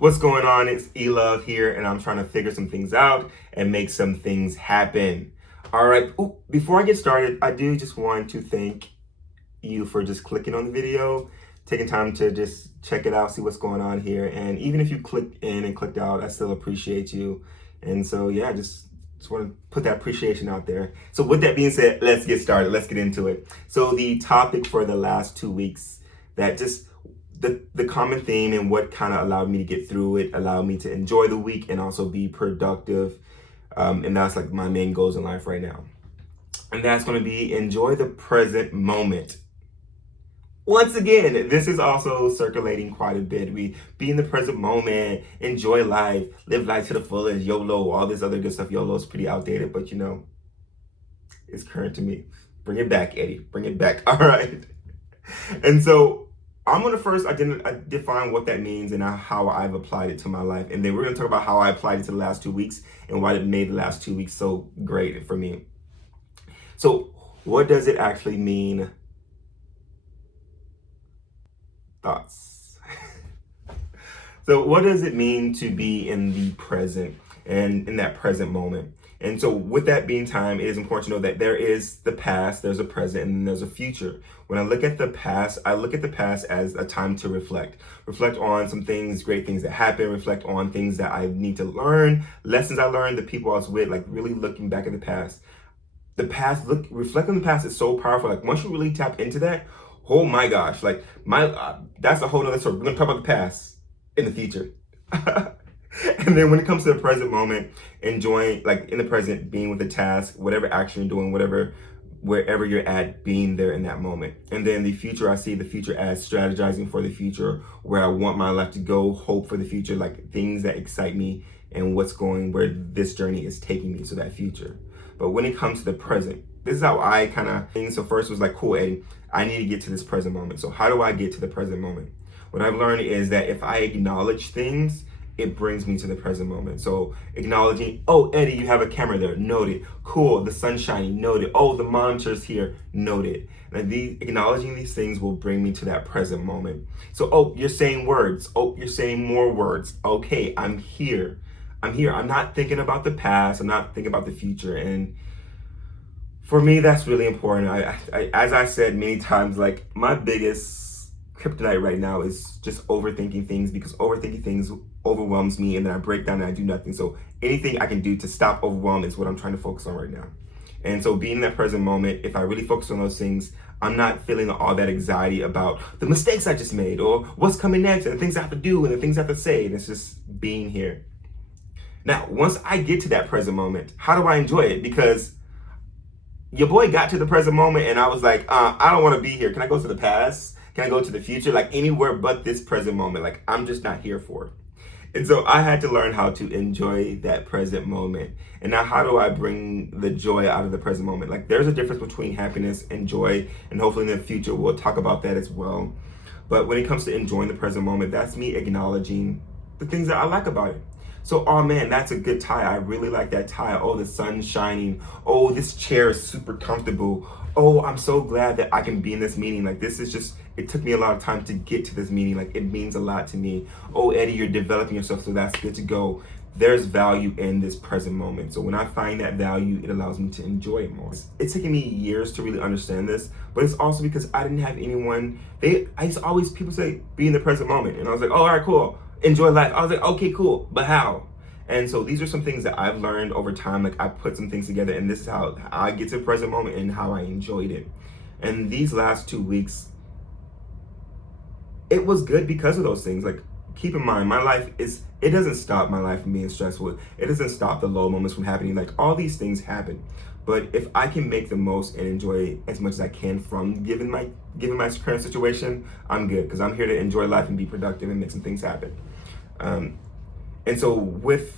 What's going on? It's E-Love here, and I'm trying to figure some things out and make some things happen. All right, before I get started, I do just want to thank you for just clicking on the video, taking time to just check it out, see what's going on here. And even if you clicked in and clicked out, I still appreciate you. And so, yeah, just want to put that appreciation out there. So with that being said, let's get started. Let's get into it. So the topic for the last 2 weeks, that just the common theme and what kind of allowed me to get through it, allowed me to enjoy the week and also be productive. And that's like my main goals in life right now. And that's going to be enjoy the present moment. Once again, this is also circulating quite a bit. We be in the present moment, enjoy life, live life to the fullest, YOLO, all this other good stuff. YOLO is pretty outdated, but it's current to me. Bring it back, Eddie. Bring it back. All right. And so I'm going to first define what that means and how I've applied it to my life. And then we're going to talk about how I applied it to the last 2 weeks and why it made the last 2 weeks so great for me. So what does it actually mean? Thoughts. So what does it mean to be in the present and in that present moment? And so with that being time, it is important to know that there is the past, there's a present, and then there's a future. When I look at the past, I look at the past as a time to reflect on some things, great things that happen, reflect on things that I need to learn, lessons I learned, the people I was with, like really looking back at the past. Reflecting on the past is so powerful. Like once you really tap into that, oh my gosh, like that's a whole nother story. We're gonna talk about the past in the future. And then when it comes to the present moment, enjoying, like in the present, being with the task, whatever action you're doing, wherever you're at, being there in that moment. And then the future, I see the future as strategizing for the future, where I want my life to go, hope for the future, like things that excite me and where this journey is taking me to that future. But when it comes to the present, this is how I kind of think. So first was like, cool, Eddie, I need to get to this present moment. So how do I get to the present moment? What I've learned is that if I acknowledge things, it brings me to the present moment. So acknowledging, oh, Eddie, you have a camera there, noted. Cool, the sun's shining, noted. Oh, the monitor's here, noted. And acknowledging these things will bring me to that present moment. So, oh, you're saying words. Oh, you're saying more words. Okay, I'm here. I'm not thinking about the past. I'm not thinking about the future. And for me, that's really important. As I said many times, like my biggest kryptonite right now is just overthinking things, because overthinking things overwhelms me and then I break down and I do nothing. So anything I can do to stop overwhelm is what I'm trying to focus on right now. And so being in that present moment, if I really focus on those things, I'm not feeling all that anxiety about the mistakes I just made or what's coming next and the things I have to do and the things I have to say. And it's just being here. Now, once I get to that present moment, how do I enjoy it? Because your boy got to the present moment and I was like, I don't want to be here. Can I go to the past? Can I go to the future? Like anywhere but this present moment. Like I'm just not here for it. And so I had to learn how to enjoy that present moment. And now how do I bring the joy out of the present moment? Like there's a difference between happiness and joy. And hopefully in the future, we'll talk about that as well. But when it comes to enjoying the present moment, that's me acknowledging the things that I like about it. So, oh man, that's a good tie. I really like that tie. Oh, the sun's shining. Oh, this chair is super comfortable. Oh, I'm so glad that I can be in this meeting. Like this is just, it took me a lot of time to get to this meeting. Like it means a lot to me. Oh, Eddie, you're developing yourself, so that's good to go. There's value in this present moment. So when I find that value, it allows me to enjoy it more. It's taken me years to really understand this, but it's also because I didn't have anyone. People say, be in the present moment. And I was like, oh, all right, cool. Enjoy life. I was like, okay, cool, but how? And so these are some things that I've learned over time. Like I put some things together and this is how I get to the present moment and how I enjoyed it. And these last 2 weeks, it was good because of those things. Like keep in mind, it doesn't stop my life from being stressful. It doesn't stop the low moments from happening. Like all these things happen. But if I can make the most and enjoy as much as I can from given my current situation, I'm good, because I'm here to enjoy life and be productive and make some things happen. And so with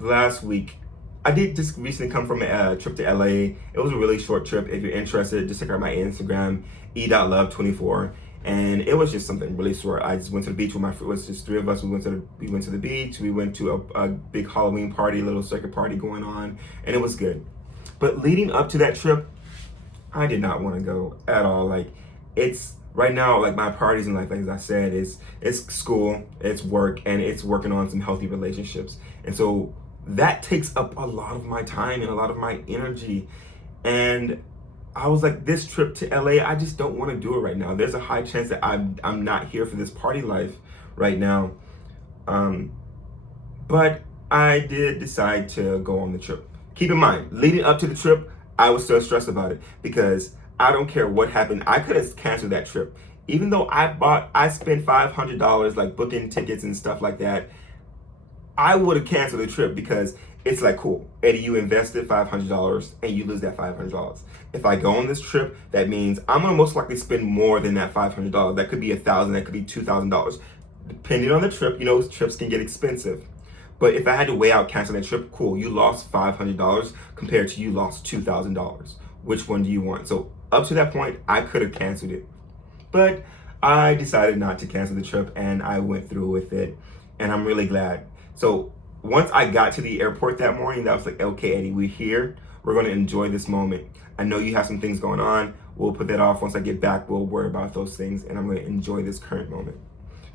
last week, I did just recently come from a trip to LA. It was a really short trip. If you're interested, just check out my Instagram, e.love24. And it was just something really short. I just went to the beach with it was just 3 of us. We went to the beach. We went to a big Halloween party, a little circuit party going on, and it was good. But leading up to that trip, I did not want to go at all. Like right now, like my priorities in life, like as I said, is it's school, it's work, and it's working on some healthy relationships. And so that takes up a lot of my time and a lot of my energy. And I was like, this trip to LA, I just don't want to do it right now. There's a high chance that I'm not here for this party life right now. But I did decide to go on the trip. Keep in mind, leading up to the trip, I was so stressed about it because I don't care what happened. I could have canceled that trip. Even though I spent $500 like booking tickets and stuff like that, I would have canceled the trip because it's like, cool, Eddie, you invested $500 and you lose that $500. If I go on this trip, that means I'm gonna most likely spend more than that $500. That could be $1,000, that could be $2,000. Depending on the trip, you know, trips can get expensive. But if I had to weigh out canceling that trip, cool, you lost $500 compared to you lost $2,000. Which one do you want? So up to that point, I could have canceled it. But I decided not to cancel the trip and I went through with it. And I'm really glad. So once I got to the airport that morning, that was like, okay, Eddie, we're here. We're going to enjoy this moment. I know you have some things going on. We'll put that off. Once I get back, we'll worry about those things. And I'm going to enjoy this current moment.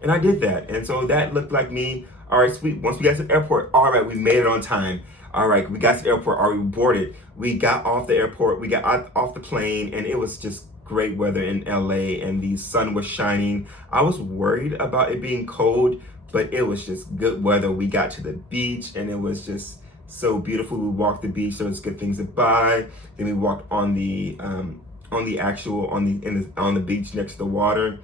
And I did that. And so that looked like me. All right, sweet. Once we got to the airport, all right, we made it on time. All right, we got to the airport. All right, we boarded. We got off the airport. We got off the plane. And it was just great weather in LA. And the sun was shining. I was worried about it being cold, but it was just good weather. We got to the beach and it was just so beautiful. We walked the beach. There was good things to buy. Then we walked on the beach next to the water.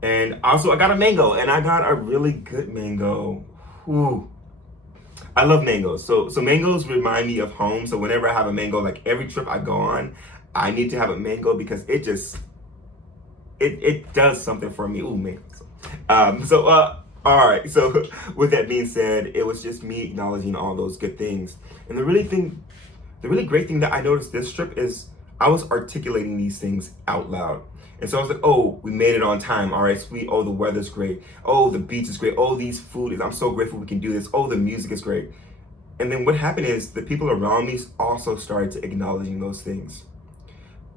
And also I got a mango and I got a really good mango. Ooh. I love mangoes. So mangoes remind me of home. So whenever I have a mango, like every trip I go on, I need to have a mango because it does something for me. Ooh, mangoes. All right. So with that being said, it was just me acknowledging all those good things. And the really great thing that I noticed this trip is I was articulating these things out loud. And so I was like, oh, we made it on time. All right, sweet. Oh, the weather's great. Oh, the beach is great. Oh, these food is, I'm so grateful we can do this. Oh, the music is great. And then what happened is the people around me also started to acknowledging those things.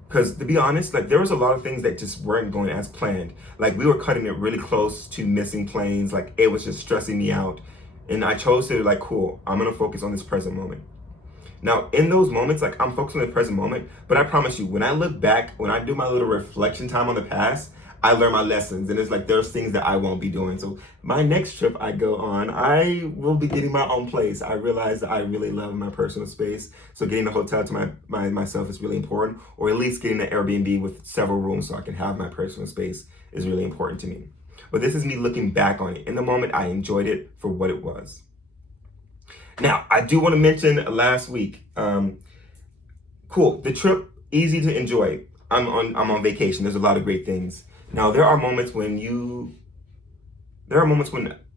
Because to be honest, like there was a lot of things that just weren't going as planned. Like we were cutting it really close to missing planes. Like it was just stressing me out. And I chose to like, cool, I'm gonna focus on this present moment. Now, in those moments, like I'm focused on the present moment, but I promise you, when I look back, when I do my little reflection time on the past, I learn my lessons. And it's like, there's things that I won't be doing. So my next trip I go on, I will be getting my own place. I realize that I really love my personal space. So getting a hotel to myself is really important, or at least getting an Airbnb with several rooms so I can have my personal space is really important to me. But this is me looking back on it. In the moment, I enjoyed it for what it was. Now, I do want to mention last week, cool, the trip, easy to enjoy. I'm on vacation. There's a lot of great things. Now, there are moments when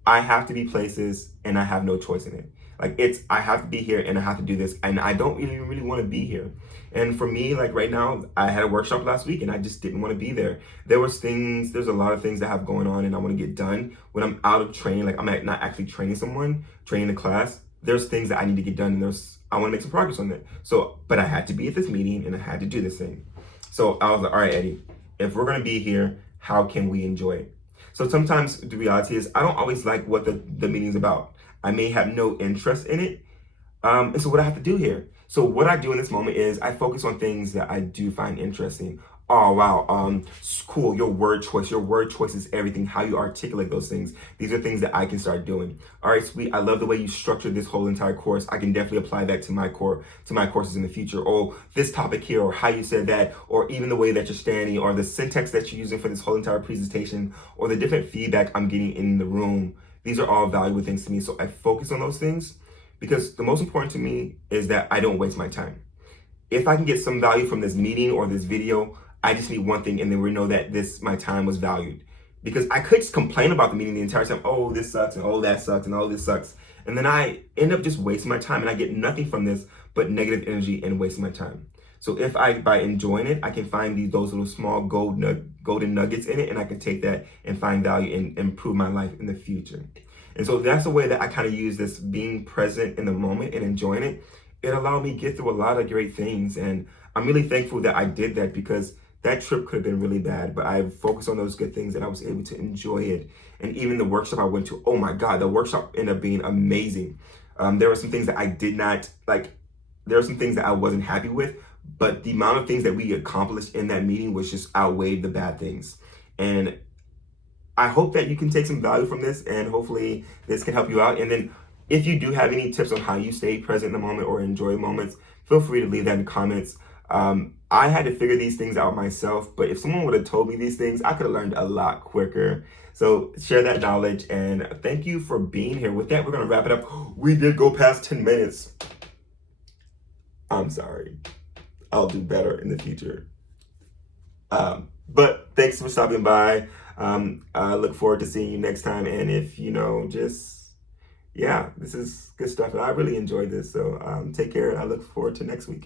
I have to be places and I have no choice in it. Like I have to be here and I have to do this and I don't really want to be here. And for me, like right now, I had a workshop last week and I just didn't want to be there. There's a lot of things that have going on and I want to get done. When I'm out of training, like I'm not actually training someone, training a class, there's things that I need to get done and I want to make some progress on that. So, but I had to be at this meeting and I had to do this thing. So I was like, all right, Eddie, if we're going to be here, how can we enjoy it? So sometimes the reality is I don't always like what the meeting's about. I may have no interest in it. And so what I have to do here. So what I do in this moment is I focus on things that I do find interesting. Oh, wow. Cool. Your word choice is everything. How you articulate those things. These are things that I can start doing. All right, sweet. I love the way you structured this whole entire course. I can definitely apply that to my courses in the future. Or this topic here, or how you said that, or even the way that you're standing, or the syntax that you're using for this whole entire presentation, or the different feedback I'm getting in the room. These are all valuable things to me. So I focus on those things because the most important to me is that I don't waste my time. If I can get some value from this meeting or this video, I just need one thing, and then we know that my time was valued. Because I could just complain about the meeting the entire time. Oh, this sucks, and oh, that sucks, and oh, this sucks. And then I end up just wasting my time, and I get nothing from this but negative energy and wasting my time. So if by enjoying it, I can find those little small golden nuggets in it, and I can take that and find value and improve my life in the future. And so that's the way that I kind of use this being present in the moment and enjoying it. It allowed me to get through a lot of great things, and I'm really thankful that I did that because that trip could have been really bad, but I focused on those good things and I was able to enjoy it. And even the workshop I went to, oh my God, the workshop ended up being amazing. There were some things that I did not like, there were some things that I wasn't happy with, but the amount of things that we accomplished in that meeting was just outweighed the bad things. And I hope that you can take some value from this and hopefully this can help you out. And then if you do have any tips on how you stay present in the moment or enjoy moments, feel free to leave that in the comments. I had to figure these things out myself, but if someone would have told me these things, I could have learned a lot quicker. So share that knowledge and thank you for being here. With that, we're going to wrap it up. We did go past 10 minutes. I'm sorry. I'll do better in the future. But thanks for stopping by. I look forward to seeing you next time. And if, yeah, this is good stuff. And I really enjoyed this. So take care. I look forward to next week.